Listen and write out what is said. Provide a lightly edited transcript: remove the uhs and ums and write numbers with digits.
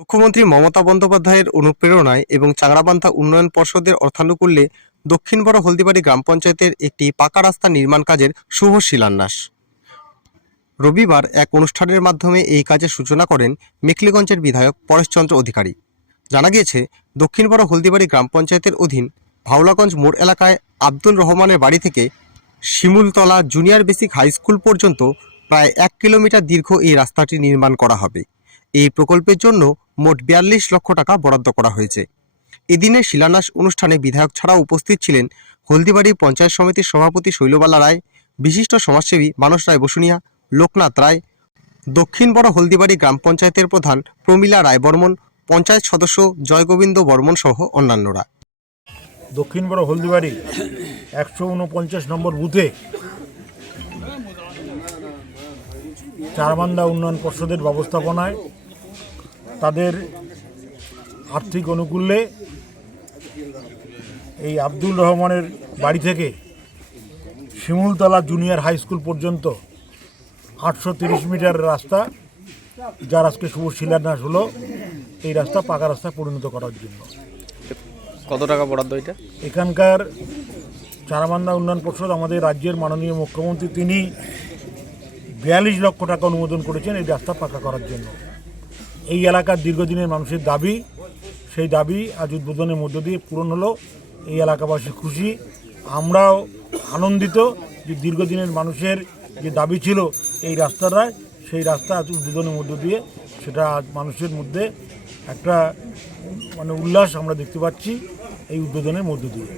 মুখ্যমন্ত্রী মমতা বন্দ্যোপাধ্যায়ের অনুপ্রেরণায় এবং চাংড়াবান্ধা উন্নয়ন পর্ষদের অর্থানুকূল্যে দক্ষিণ বড় হলদিবাড়ি গ্রাম পঞ্চায়েতের একটি পাকা রাস্তা নির্মাণ কাজের শুভ শিলান্যাস। রবিবার এক অনুষ্ঠানের মাধ্যমে এই কাজের সূচনা করেন মেখলিগঞ্জের বিধায়ক পরেশচন্দ্র অধিকারী। জানা গিয়েছে, দক্ষিণ বড় হলদিবাড়ি গ্রাম পঞ্চায়েতের অধীন ভাওলাগঞ্জ মোড় এলাকায় আব্দুল রহমানের বাড়ি থেকে Shimultala junior basic high school পর্যন্ত প্রায় 1 কিলোমিটার দীর্ঘ এই রাস্তাটি নির্মাণ করা হবে। এই প্রকল্পের জন্য মোট 42 লক্ষ টাকা বরাদ্দ করা হয়েছে। এদিনের শিলান্যাস অনুষ্ঠানে বিধায়ক ছাড়াও উপস্থিত ছিলেন হলদিবাড়ি পঞ্চায়েত সমিতির সভাপতি শৈলবালা রায়, বিশিষ্ট সমাজসেবী মানস রায় বসুনিয়া, লোকনাথ রায়, দক্ষিণ বড় হলদিবাড়ি গ্রাম পঞ্চায়েতের প্রধান প্রমীলা রায় বর্মন, পঞ্চায়েত সদস্য জয়গোবিন্দ বর্মন সহ অন্যান্যরা। দক্ষিণ বড় হলদিবাড়ি 149 নম্বর বুথে চারবান্ধা উন্নয়ন পর্ষদের ব্যবস্থাপনায় তাদের আর্থিক অনুকূল্যে এই আব্দুল রহমানের বাড়ি থেকে শিমুলতলা জুনিয়র হাই স্কুল পর্যন্ত 830 মিটার রাস্তা, যার আজকে শুভ শিলান্যাস হলো, এই রাস্তা পাকা রাস্তায় পরিণত করার জন্য। কত টাকা বরাদ্দ এটা? এখানকার চারবান্ধা উন্নয়ন পর্ষদ, আমাদের রাজ্যের মাননীয় মুখ্যমন্ত্রী, তিনি 42 লক্ষ টাকা অনুমোদন করেছেন এই রাস্তা পাকা করার জন্য। এই এলাকার দীর্ঘদিনের মানুষের দাবি, সেই দাবি আজ উদ্বোধনের মধ্য দিয়ে পূরণ হলো। এই এলাকাবাসী খুশি, আমরাও আনন্দিত যে দীর্ঘদিনের মানুষের যে দাবি ছিল এই রাস্তাটা, সেই রাস্তা আজ উদ্বোধনের মধ্য দিয়ে সেটা আজ মানুষের মধ্যে একটা উল্লাস আমরা দেখতে পাচ্ছি এই উদ্বোধনের মধ্য দিয়ে।